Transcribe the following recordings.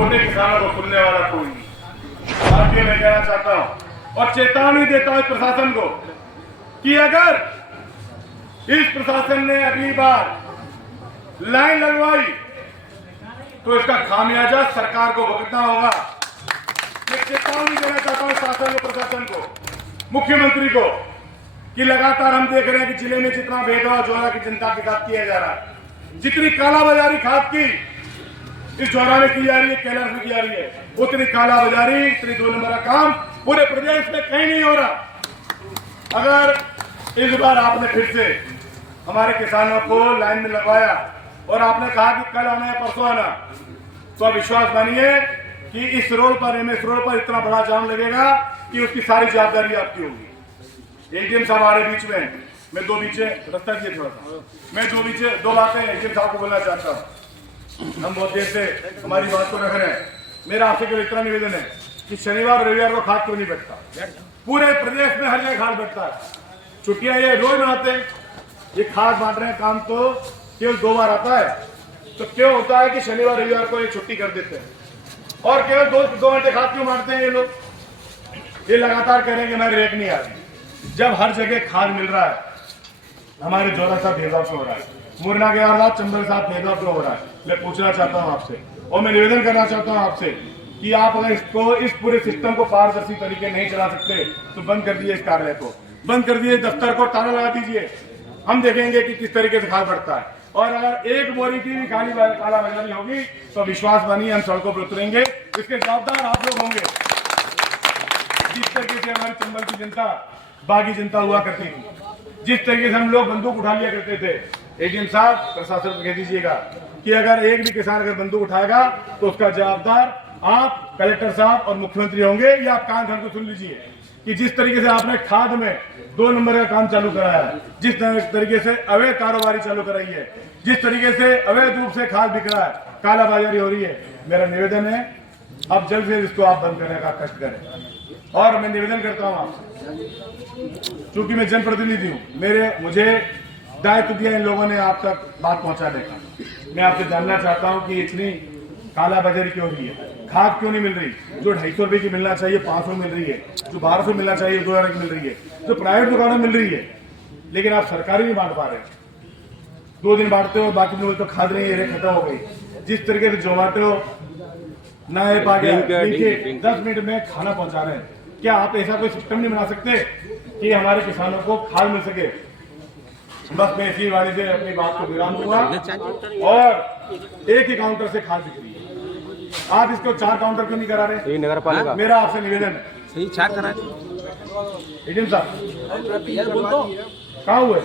छोटे किसानों को सुनने वाला कोई नहीं। आज ये मैं कहना चाहता हूं और चेतावनी देता हूं प्रशासन को कि अगर इस प्रशासन ने अगली बार लाइन लगवाई तो इसका खामियाजा सरकार को भुगतना होगा। मैं चेतावनी देना चाहता हूं शासन और प्रशासन को, मुख्यमंत्री को, कि लगातार हम देख रहे हैं कि जिले में जितना भेदभाव ज्वारा की जनता के साथ किया जा रहा है, जितनी कालाबाजारी खाद की इस ज्वारा में की जा रही है, कैलाश में की जा रही है, उतनी कालाबाजारी, इतनी 2 नंबर का काम पूरे प्रदेश में कहीं नहीं हो रहा। अगर इस बार आपने फिर से हमारे किसानों को लाइन में लगवाया और आपने कहा कि कल आना है परसों आना, तो आप विश्वास मानिए कि इस रोड पर, एमएस रोड पर इतना बड़ा जाम लगेगा कि उसकी सारी जवाबदारी आपकी होगी। एडीएम साहब हमारे बीच में, मैं दो बीचे रास्ता दिए थोड़ा सा, मैं दो बातें एडीएम साहब को बोलना चाहता हूँ। हम बहुत देर से हमारी बात को रख रहे हैं। मेरा आपसे केवल इतना निवेदन है कि शनिवार रविवार को खाद क्यों नहीं बैठता? पूरे प्रदेश में हर जगह खाद बैठता है। छुट्टियां ये रोज मनाते हैं, ये खाद बांट रहे हैं, काम तो केवल 2 बार आता है। तो क्यों होता है कि शनिवार रविवार को ये छुट्टी कर देते हैं और केवल 2 घंटे खाद क्यों बांटते हैं ये लोग? ये लगातार कह रहे हैं कि हमारी रेट नहीं आ रही, जब हर जगह खाद मिल रहा है। हमारे जोरा साहब भेदभाव क्यों हो रहा है, मुरैना के साथ चंबल साहब भेदभाव क्यों हो रहा है? मैं पूछना चाहता हूं आपसे और मैं निवेदन करना चाहता हूं आपसे कि आप अगर इसको, इस पूरे सिस्टम को पारदर्शी तरीके नहीं चला सकते तो बंद कर दिए, इस कार्यालय को बंद कर दिए, दफ्तर को ताला लगा दीजिए। हम देखेंगे कि किस तरीके से खाद बढ़ता है। और अगर एक बोरी की भी खाली कालाबाजारी होगी तो विश्वास मानिए हम सड़कों पर उतरेंगे। इसके जवाबदार आप लोग होंगे। जिस तरीके से हमारी चंबल की जनता बागी जनता हुआ करती थी, जिस तरीके से हम लोग बंदूक उठा लिया करते थे, एडीएम साहब प्रशासन को कह दीजिएगा कि अगर एक भी किसान अगर बंदूक उठाएगा तो उसका जवाबदार आप, कलेक्टर साहब और मुख्यमंत्री होंगे। या आप कान खोल के सुन लीजिए कि जिस तरीके से आपने खाद में 2 नंबर का काम चालू कराया है, जिस तरीके से अवैध कारोबारी चालू कराई है, जिस तरीके से अवैध रूप से खाद बिक रहा है, कालाबाजारी हो रही है, मेरा निवेदन है अब जल्द से इसको आप बंद करने का कष्ट करें। और मैं निवेदन करता हूं आपसे, चूंकि मैं जनप्रतिनिधि हूं, मुझे दायित्व दिया इन लोगों ने आप तक बात पहुंचाने का। मैं आपसे जानना चाहता हूं कि इतनी कालाबाजारी क्यों हो रही है, खाद क्यों नहीं मिल रही? जो 250 रुपए की मिलना चाहिए 500 मिल रही है, जो 1200 मिलना चाहिए 2000 की मिल रही है, जो प्राइवेट दुकानों में मिल रही है, लेकिन आप सरकारी नहीं बांट पा रहे। 2 दिन बांटते हो, बाकी दिन तो खाद नहीं, रेट खत्म हो गई। जिस तरीके से जोमेटो नए पा गया, देखिए 10 मिनट में खाना पहुंचा रहे हैं। क्या आप ऐसा कोई सिस्टम नहीं बना सकते कि हमारे किसानों को खाद मिल सके? बस मैं इसी वाले से अपनी बात को विराम दूंगा। और एक ही काउंटर से खाद बिक रही है, आप इसको 4 काउंटर क्यों नहीं करा रहे? नगर पालिका मेरा आपसे निवेदन है, सही 4 करा। एडीएम साहब कहाँ हुए?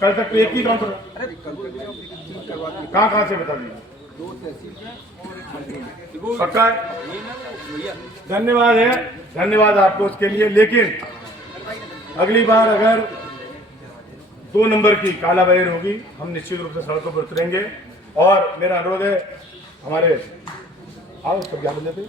कल तक तो एक ही काउंटर, कहाँ से बता दीजिए। पक्का है? धन्यवाद है, धन्यवाद आपको उसके लिए। लेकिन अगली बार अगर 2 नंबर की कालाबाजारी होगी, हम निश्चित रूप से सड़कों पर उतरेंगे। और मेरा अनुरोध है, हमारे आओ सब क्या बोल रहे थे?